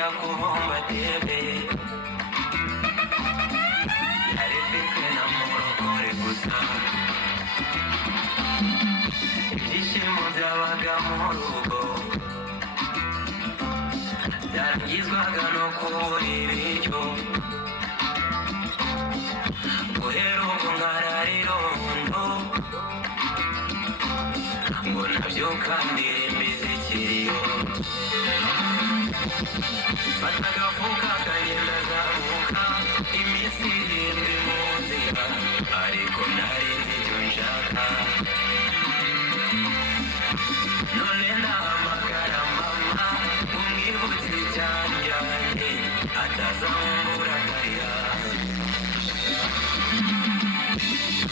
kujya kuvumba tebe yari ifitwe na murokore gusa ibyishimo byabaga mu rugo byarangizwaga no kubura ibiryo guhera ubwo nkarara irondo ngo nabyuka ndirimba izikiriyo fata agafuka kagenda zamuka iminsi irindwi mu nzira ariko nari nzi icyo nshaka none ndahamagara mama umwibutse icyanjyanye atazambura akarira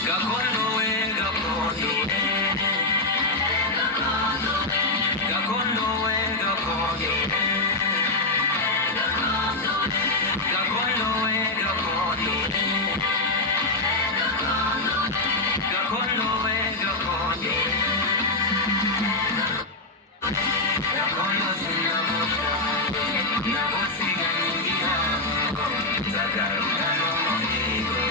gakondo we gakondo gakondo we gakondo gakondo we gakondo gakondo we gakondo gakondo sinamushake nagusiganye igihango nzagaruka n'umuhigo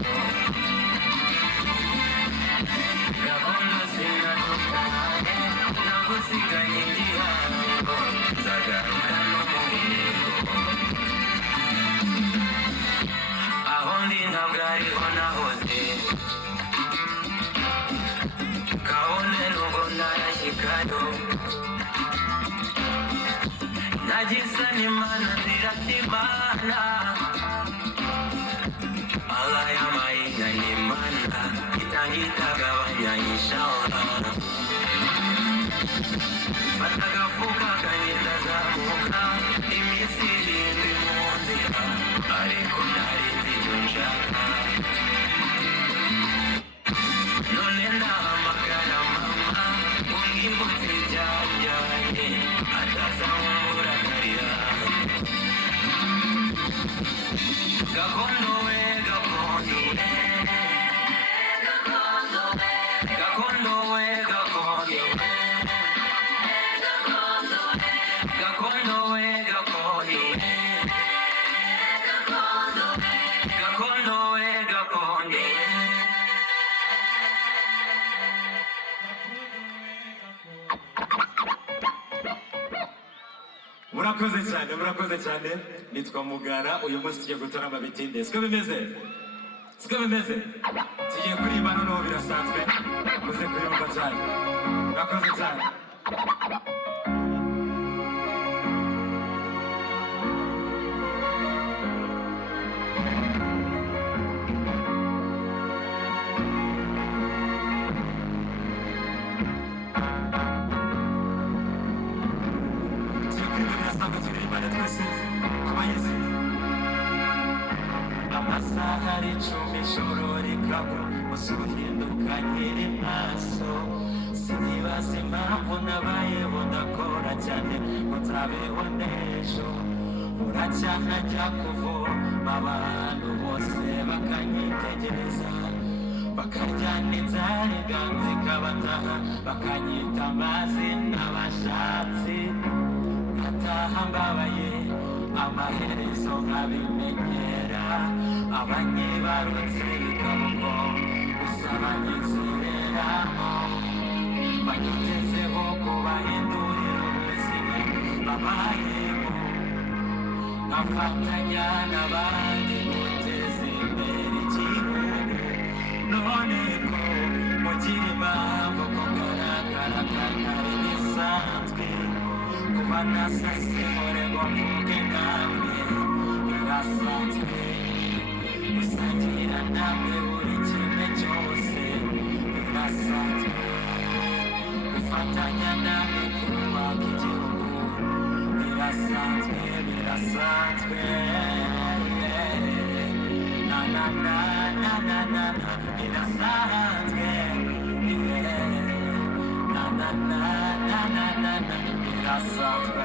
gakondo sinamushake nagusiganye igihango nzagaruka n'umuhigo aho ndi ntabwo ariho nahoze kabone nubwo narashyikayo nagisa n'imana ziratimana Allah yamayinga n'imana itangitagabanya inshallah fata agafuka kagenda zamuka iminsi irindwi mu nzira ariko nari nzi icyo nshaka none ndahamagara mama umwibutse icyanjyanye atazambura akarira gakondo we gakondo gakondo we gakondo gakondo we gakondo gakondo we gakondo murakoze cyane nitwa Mugara uyu munsi tugiye gutarama bitinde siko bimeze tugiye kuririmba noneho birasanzwe muze kuyumva cyane murakoze cyane amasaha ari icumi ijoro rikagwa gusa uhinduka nkiri maso sinibaza impamvu nabayeho ndakora cyane ngo nzabeho n'ejo buracyana njya kuvoma abantu bose bakanyitegereza bakaryana inzara iganza ikabataha bakanyita amazina bashatse ngataha mbabaye amaherezo nkabimenyera abanyibarutse bikamuko gusa banyizereramo banyitezeho kubahindurira ubuzima babayemo nkafatanya n'abandi guteza imbere igihugu none ko mugira impamvu kugaragara katari bisanzwe kuba nasasibore ngo mvuge namwe birasanzwe gusangira namwe buri kimwe cyose birasanzwe gufatanya namwe kubaka igihugu birasanzwe na na na na na na birasanzwe na na na na na na na birasanzwe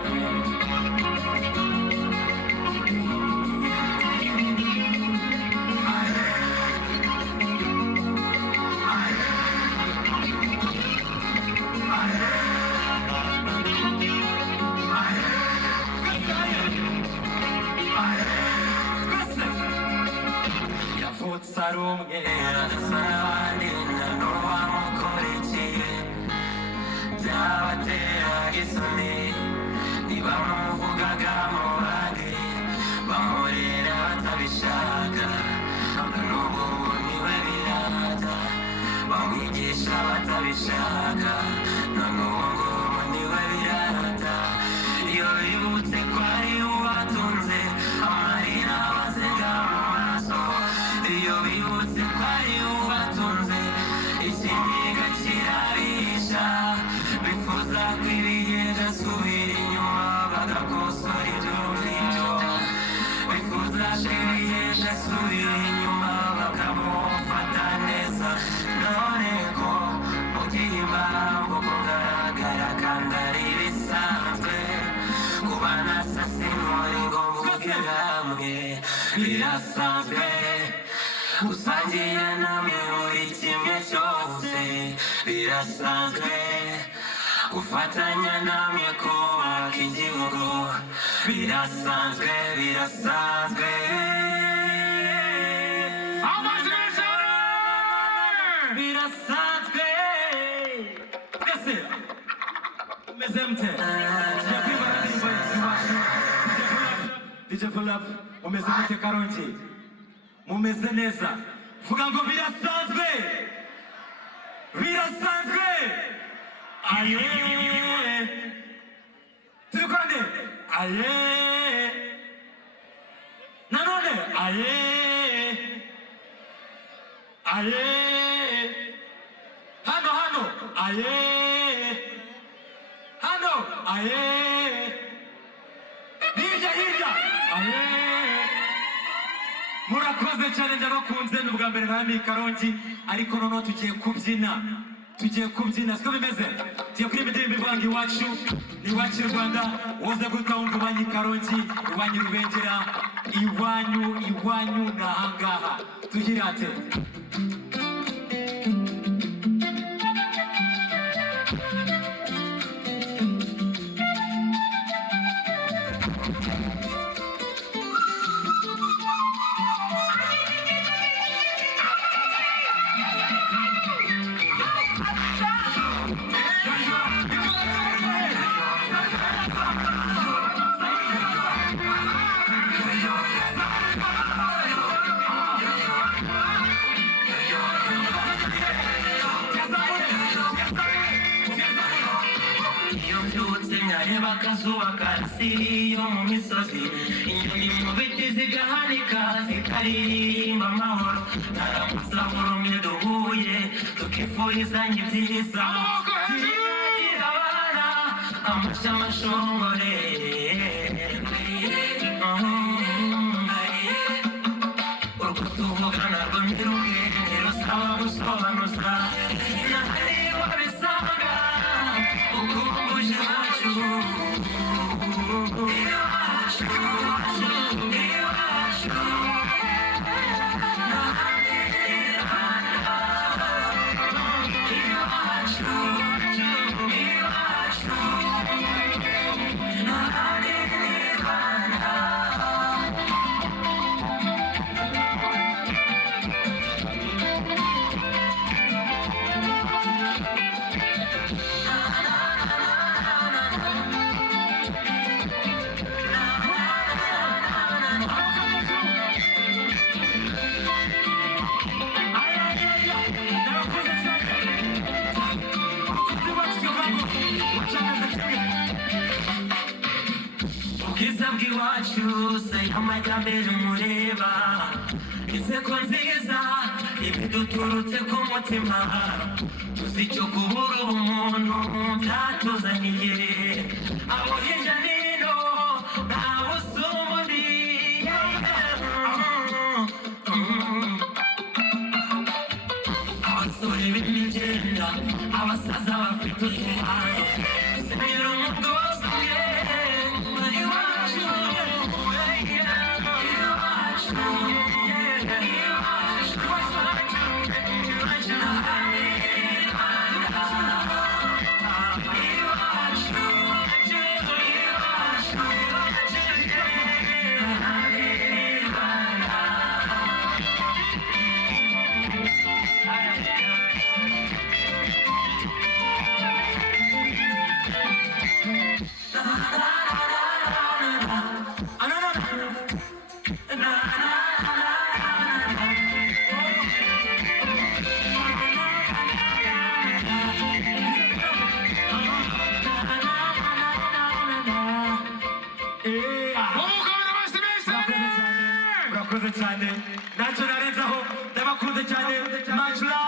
gusa ari umwe adasa n'abandi nta n'uwamukurikiye byabatera isoni niba muvugaga mu bandi bamurera batabishaka n'ubu niwe birata bamwigisha batabishaka none ubu ngubu niwe birata iyo bibutse ko ari uwatunze amarira abazenga mu maso iyo bibutse ko ari uwatunze ikiniga kirabisha bifuza ko ibigenda asubira inyuma bagakosora ibyo ngibyo bifuza ko ibigenda asubira inyuma bakamufata neza none ko mugira impamvu kugaragara kandi ari bisanzwe kuba nasase muri ngo mvuge hamwe birasanzwe gusangira namwe muri kimwe cyose birasanzwe gufatanya namwe kubaka igihugu birasanzwe birasanzwe birasanzwe twese umeze mute tujya kwibara indirimbo y'iwacu DJ Pull Up umeze mute Karongi mumeze neza vuga ngo birasanzwe birasanzwe aye turikwande aye nanone aye aye hano aye hano aye hirya aye murakoze cyane ndabakunze ni ubwa mbere nka Karongi ariko noneho tugiye kubyina siko bimeze tugiye kuririmba indirimbo ivuga ngo iwacu ni iwacu i Rwanda woza guhita wumva iwanyu i Karongi iwanyu Rubengera iwanyu ni ahangaha tuhirate akazuba karasiriye mu misozi inyoni mu biti zigahanika zikaririmba amahoro naramutsa burumwe duhuye tukifurizanya ibyiza abana amasha amashongore urwo tuvugana rwo ntirumwe ntirusaba gusobanuza nahariwe bisanga ukumbuje iwacu ubwiza bw'iwacu se amajyambere mureba inseko nziza ibiduturutse ku mutima tuzi icyo kubura ubumuntu byatuzaniye abo hirya n'ino ntawe usumba undi abasore b'imigenda abasaza bafite utubando senyera umugozi umwe Mumukomere amashyi menshi cyane. Urakoze cyane ntacyo narenzaho ndabakunze cyane much love